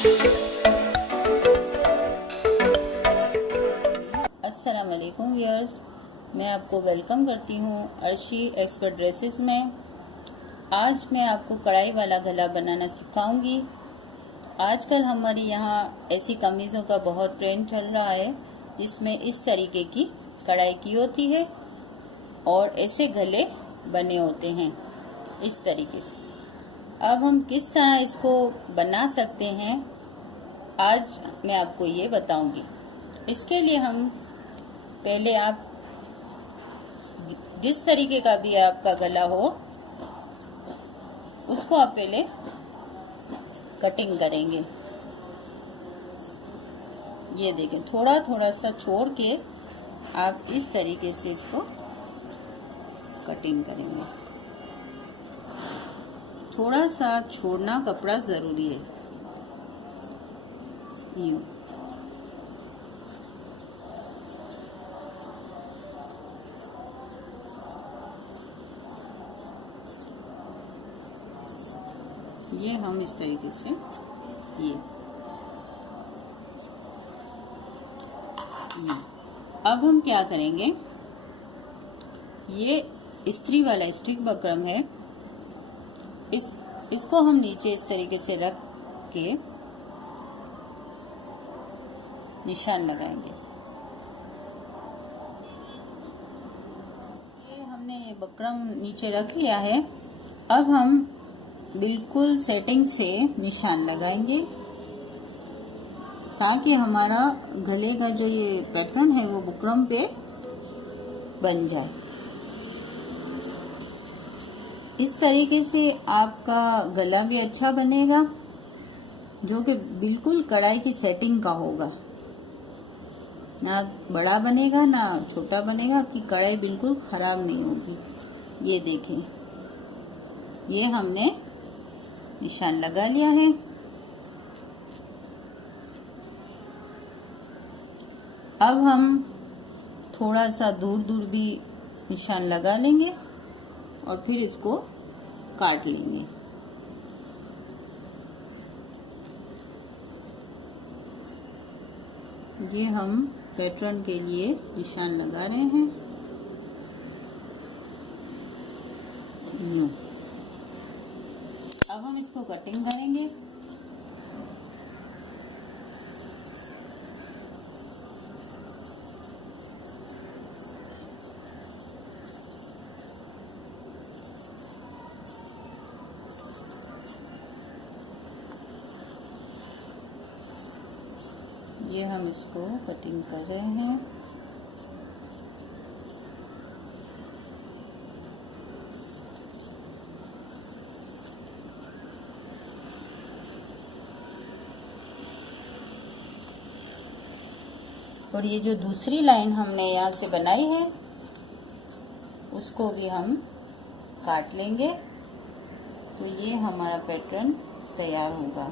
अस्सलाम वालेकुम व्यूअर्स, मैं आपको वेलकम करती हूँ अर्शी एक्सपर्ट ड्रेसेस में। आज मैं आपको कढ़ाई वाला गला बनाना सिखाऊंगी। आजकल हमारे यहाँ ऐसी कमीज़ों का बहुत ट्रेंड चल रहा है जिसमें इस तरीके की कढ़ाई की होती है और ऐसे गले बने होते हैं इस तरीके से। अब हम किस तरह इसको बना सकते हैं आज मैं आपको ये बताऊंगी। इसके लिए हम पहले आप जिस तरीके का भी आपका गला हो उसको आप पहले कटिंग करेंगे। ये देखें, थोड़ा थोड़ा सा छोड़ के आप इस तरीके से इसको कटिंग करेंगे। थोड़ा सा छोड़ना कपड़ा जरूरी है। यूं ये हम इस तरीके से ये अब हम क्या करेंगे, ये इस्त्री वाला स्टिक बकरम है, इसको हम नीचे इस तरीके से रख के निशान लगाएंगे। ये हमने ये बकरम नीचे रख लिया है। अब हम बिल्कुल सेटिंग से निशान लगाएंगे ताकि हमारा गले का जो ये पैटर्न है वो बुकरम पे बन जाए। इस तरीके से आपका गला भी अच्छा बनेगा जो कि बिल्कुल कढ़ाई की सेटिंग का होगा, ना बड़ा बनेगा ना छोटा बनेगा, आपकी कढ़ाई बिल्कुल खराब नहीं होगी। ये देखें, ये हमने निशान लगा लिया है। अब हम थोड़ा सा दूर दूर भी निशान लगा लेंगे और फिर इसको काट लेंगे। ये हम पैटर्न के लिए निशान लगा रहे हैं। यूं अब हम इसको कटिंग करेंगे। ये हम इसको कटिंग कर रहे हैं। और ये जो दूसरी लाइन हमने यहाँ से बनाई है उसको भी हम काट लेंगे, तो ये हमारा पैटर्न तैयार होगा।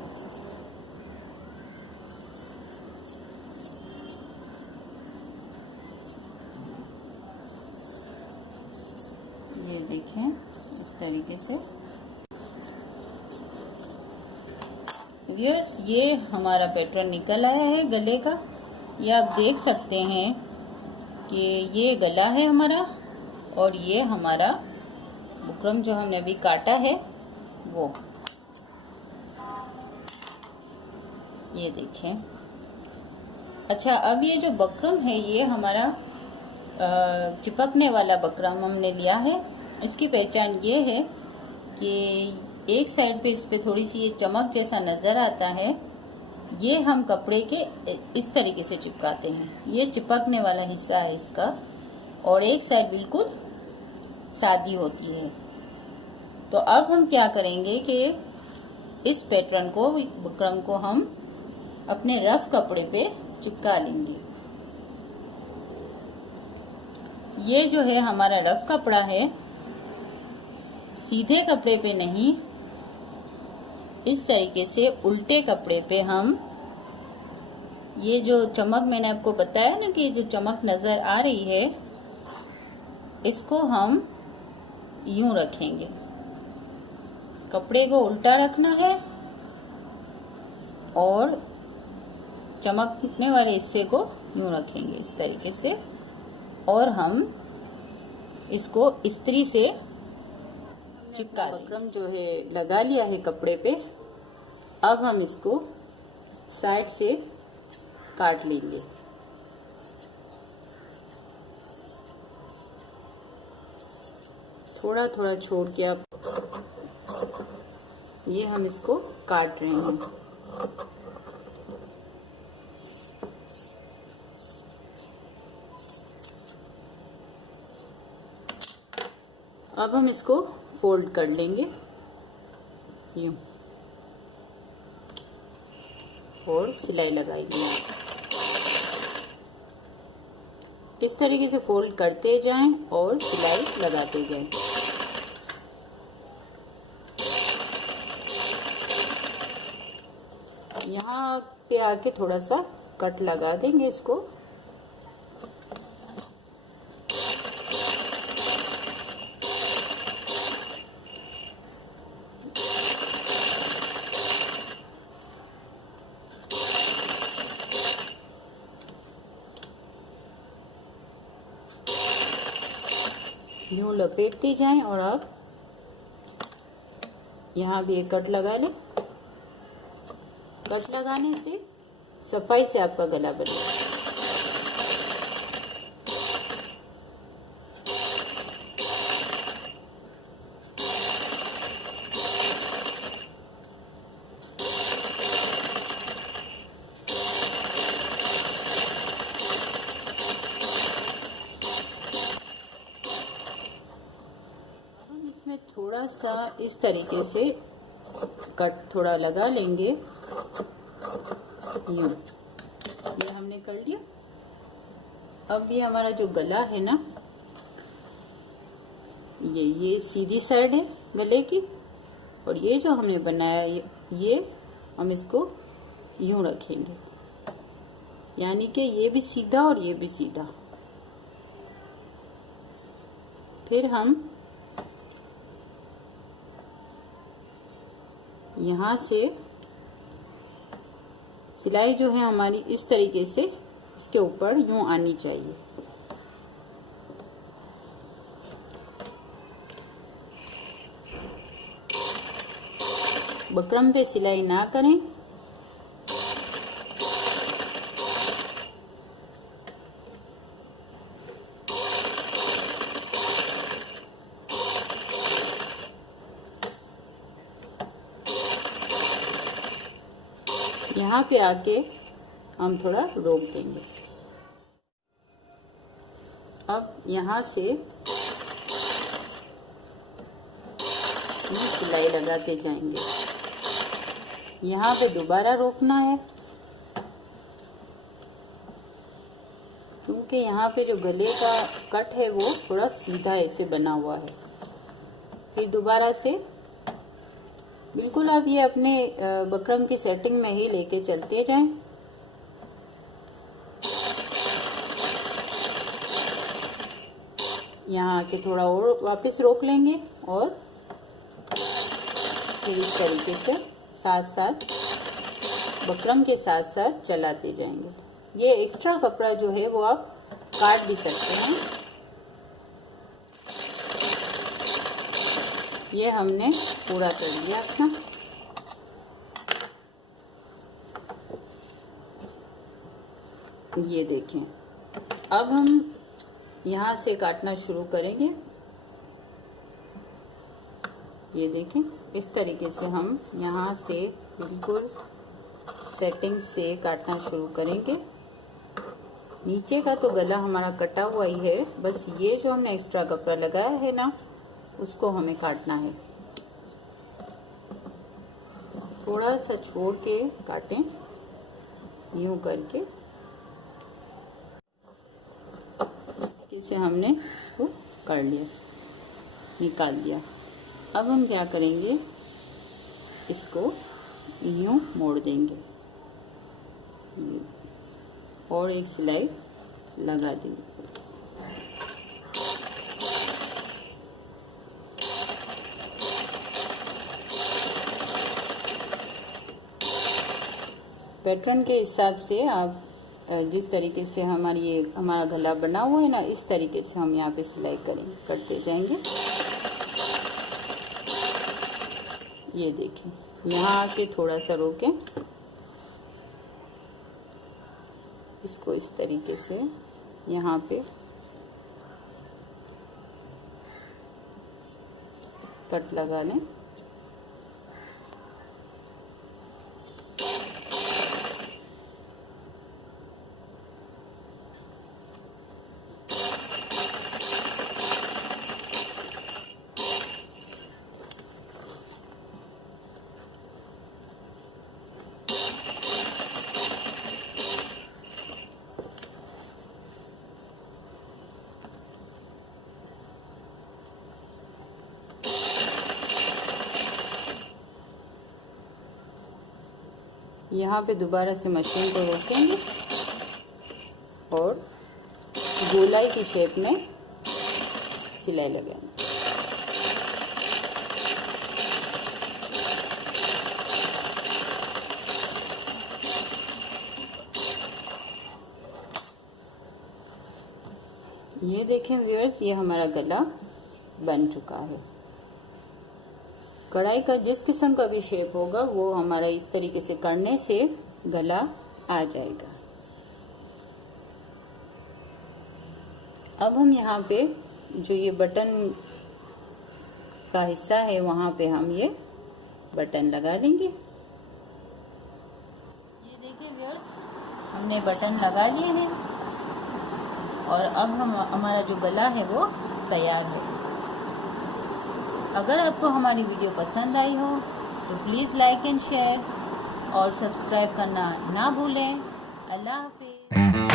ये देखें इस तरीके से। व्यूअर्स, ये हमारा पैटर्न निकल आया है गले का। ये आप देख सकते हैं कि ये गला है हमारा और ये हमारा बुकरम जो हमने अभी काटा है वो। ये देखें। अच्छा, अब ये जो बकरम है ये हमारा चिपकने वाला बकरम हमने लिया है। इसकी पहचान ये है कि एक साइड पे इस पे थोड़ी सी ये चमक जैसा नजर आता है। ये हम कपड़े के इस तरीके से चिपकाते हैं। ये चिपकने वाला हिस्सा है इसका, और एक साइड बिल्कुल सादी होती है। तो अब हम क्या करेंगे कि इस पैटर्न को, बुकरम को हम अपने रफ कपड़े पे चिपका लेंगे। ये जो है हमारा रफ कपड़ा है, सीधे कपड़े पे नहीं, इस तरीके से उल्टे कपड़े पे हम ये जो चमक मैंने आपको बताया ना कि जो चमक नजर आ रही है इसको हम यूं रखेंगे। कपड़े को उल्टा रखना है और चमकने वाले हिस्से को यूं रखेंगे इस तरीके से, और हम इसको इस्त्री से चिपका देंगे। बकरम जो है लगा लिया है कपड़े पे। अब हम इसको साइड से काट लेंगे। थोड़ा थोड़ा छोड़ के आप ये हम इसको काट रहे हैं। अब हम इसको फोल्ड कर लेंगे यूं और सिलाई लगाएंगे। इस तरीके से फोल्ड करते जाएं और सिलाई लगाते जाएं। यहाँ पे आके थोड़ा सा कट लगा देंगे इसको। यूं लपेटती जाएं और आप यहाँ भी एक कट लगा लें। कट लगाने से सफाई से आपका गला बनेगा। थोड़ा सा इस तरीके से कट थोड़ा लगा लेंगे यूं। ये हमने कर लिया। अब ये हमारा जो गला है ना, ये सीधी साइड है गले की, और ये जो हमने बनाया ये हम इसको यूं रखेंगे, यानी कि ये भी सीधा और ये भी सीधा। फिर हम यहाँ से सिलाई जो है हमारी इस तरीके से इसके ऊपर यूं आनी चाहिए। बकरम पे सिलाई ना करें। यहाँ पे आके हम थोड़ा रोक देंगे। अब यहाँ से सिलाई लगाते जाएंगे। यहाँ पे दोबारा रोकना है, क्योंकि यहाँ पे जो गले का कट है वो थोड़ा सीधा ऐसे बना हुआ है। फिर दोबारा से बिल्कुल आप ये अपने बकरम की सेटिंग में ही लेके चलते जाएं। यहाँ आके थोड़ा और वापस रोक लेंगे और फिर इस तरीके से साथ साथ बकरम के साथ साथ चलाते जाएंगे। ये एक्स्ट्रा कपड़ा जो है वो आप काट भी सकते हैं। ये हमने पूरा कर लिया अपना। ये देखें, अब हम यहाँ से काटना शुरू करेंगे। ये देखें, इस तरीके से हम यहाँ से बिल्कुल सेटिंग से काटना शुरू करेंगे। नीचे का तो गला हमारा कटा हुआ ही है, बस ये जो हमने एक्स्ट्रा कपड़ा लगाया है ना, उसको हमें काटना है। थोड़ा सा छोड़ के काटें, यूं करके। इसे हमने इसको कर लिया, निकाल दिया। अब हम क्या करेंगे, इसको यूं मोड़ देंगे और एक सिलाई लगा देंगे। पैटर्न के हिसाब से आप जिस तरीके से हमारा गला बना हुआ है ना, इस तरीके से हम यहाँ पे सिलाई करते जाएंगे। ये देखिए, यहाँ आके थोड़ा सा रोकें, इसको इस तरीके से यहाँ पे कट लगा लें। यहाँ पे दोबारा से मशीन को रोकेंगे और गोलाई की शेप में सिलाई लगाएंगे। ये देखें व्यूअर्स, ये हमारा गला बन चुका है। कढ़ाई का जिस किस्म का भी शेप होगा वो हमारा इस तरीके से करने से गला आ जाएगा। अब हम यहाँ पे जो ये बटन का हिस्सा है वहां पे हम ये बटन लगा लेंगे। ये देखिए व्यूअर्स, हमने बटन लगा लिए हैं और अब हमारा जो गला है वो तैयार है। अगर आपको हमारी वीडियो पसंद आई हो तो प्लीज़ लाइक एंड शेयर और सब्सक्राइब करना ना भूलें। अल्लाह हाफिज़।